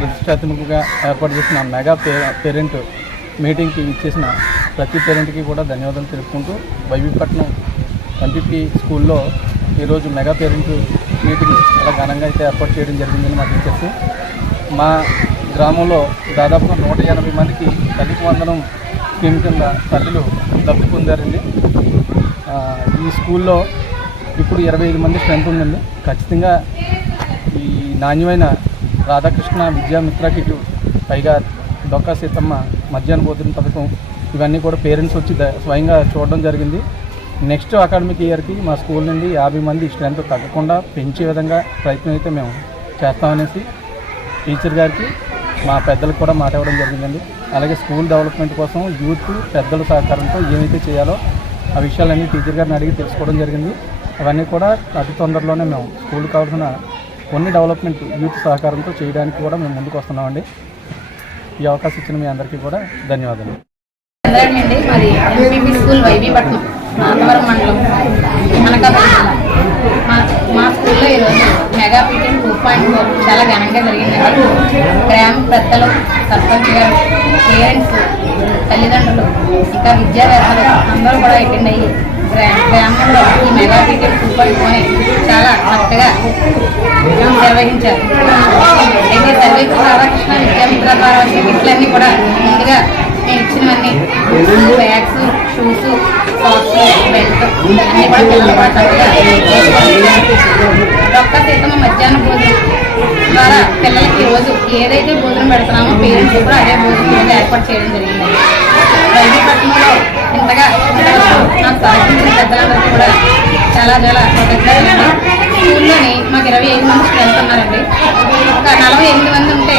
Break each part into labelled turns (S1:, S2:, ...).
S1: ప్రతిష్టాత్మకంగా ఏర్పాటు చేసిన మెగా పే పేరెంట్ మీటింగ్కి ఇచ్చేసిన ప్రతి పేరెంట్కి కూడా ధన్యవాదాలు తెలుపుకుంటూ వైవిపట్నం ఎంపీపీ స్కూల్లో ఈరోజు మెగా పేరెంట్ మీటింగ్ చాలా ఘనంగా అయితే ఏర్పాటు చేయడం జరిగిందని మా టీచర్స్ మా గ్రామంలో దాదాపుగా నూట ఎనభై మందికి తల్లికి వందనం స్కీమ్ కింద తల్లులు లబ్ధి పొందారండి. ఈ స్కూల్లో ఇప్పుడు ఇరవై ఐదు మంది స్ట్రెంత్ ఉందండి. ఖచ్చితంగా ఈ నాణ్యమైన రాధాకృష్ణ విద్యామిత్ర కిట్ పైగా డొక్కా సీతమ్మ మధ్యాహ్న భోజన పథకం ఇవన్నీ కూడా పేరెంట్స్ వచ్చి స్వయంగా చూడడం జరిగింది. నెక్స్ట్ అకాడమిక్ ఇయర్కి మా స్కూల్ నుండి యాభై మంది స్ట్రెంత్ తగ్గకుండా పెంచే విధంగా ప్రయత్నం అయితే మేము చేస్తామనేసి టీచర్ గారికి మా పెద్దలకు కూడా మాట ఇవ్వడం జరిగిందండి. అలాగే స్కూల్ డెవలప్మెంట్ కోసం యూత్ పెద్దల సహకారంతో ఏమైతే చేయాలో ఆ విషయాలన్నీ టీచర్ గారిని అడిగి తెలుసుకోవడం జరిగింది. అవన్నీ కూడా అతి తొందరలోనే మేము స్కూల్ కావాల్సిన కొన్ని డెవలప్మెంట్ యూత్ సహకారంతో చేయడానికి కూడా మేము ముందుకు వస్తున్నామండి. ఈ అవకాశం ఇచ్చిన మీ అందరికీ కూడా ధన్యవాదాలు.
S2: మండలం మా స్కూల్లో ఈరోజు mega PTM two point four చాలా ఘనంగా జరిగిందండి గ్రామ పెద్దలు సర్పంచ్ గారు పేరెంట్స్ తల్లిదండ్రులు ఇంకా విద్యావేత్తలు అందరూ కూడా అటెండ్ అయ్యి ఈ మెగా క్రికెట్ ఫుట్బాల్ పాయింట్ చాలా చక్కగా నిర్వహించారు అయితే సర్వేశ్వర రాధాకృష్ణ విద్యామిత్ర ద్వారా వచ్చిన గిఫ్ట్లన్నీ కూడా ముందుగా నేను ఇచ్చినవన్నీ బ్యాగ్స్ షూస్ సాక్స్ బెల్ట్ అన్నీ కూడా పిల్లలు డాక్టర్ సీతమ్మ మధ్యాహ్న భోజనం ద్వారా పిల్లలకి రోజు ఏదైతే భోజనం పెడుతున్నామో పేరెంట్స్ కూడా అదే భోజనం ఏర్పాటు చేయడం జరిగింది వైద్యపట్నంలో ఇంతగా నాకు సహకరించిన కూడా చాలా చాలా కృతజ్ఞతలు స్కూల్లోని మాకు ఇరవై ఐదు మంది స్టూడెంట్స్ ఉన్నారండి. ఒక నలభై ఎనిమిది మంది ఉంటే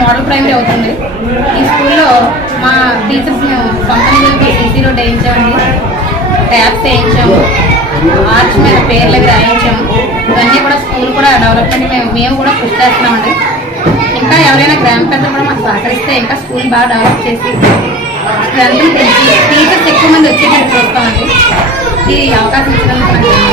S2: మోడల్ ప్రైమరీ అవుతుంది. ఈ స్కూల్లో మా టీచర్స్ మేము సొంత నిధులతో సీసీ రోడ్ వేయించామండి. ట్యాబ్స్ వేయించాము. ఆర్చ్ మీద పేర్లు అవి రాయించాము ఇవన్నీ కూడా స్కూల్ కూడా డెవలప్మెంట్ మేము మేము కూడా కృషి చేస్తున్నామండి. ఇంకా ఎవరైనా గ్రామ పెద్దలు కూడా మాకు సహకరిస్తే ఇంకా స్కూల్ బాగా డెవలప్ చేసి స్ట్రెంత్ పెంచి టీచర్స్ ఎక్కువ మంది వచ్చేటట్టు చూస్తామండి. ఈ అవకాశం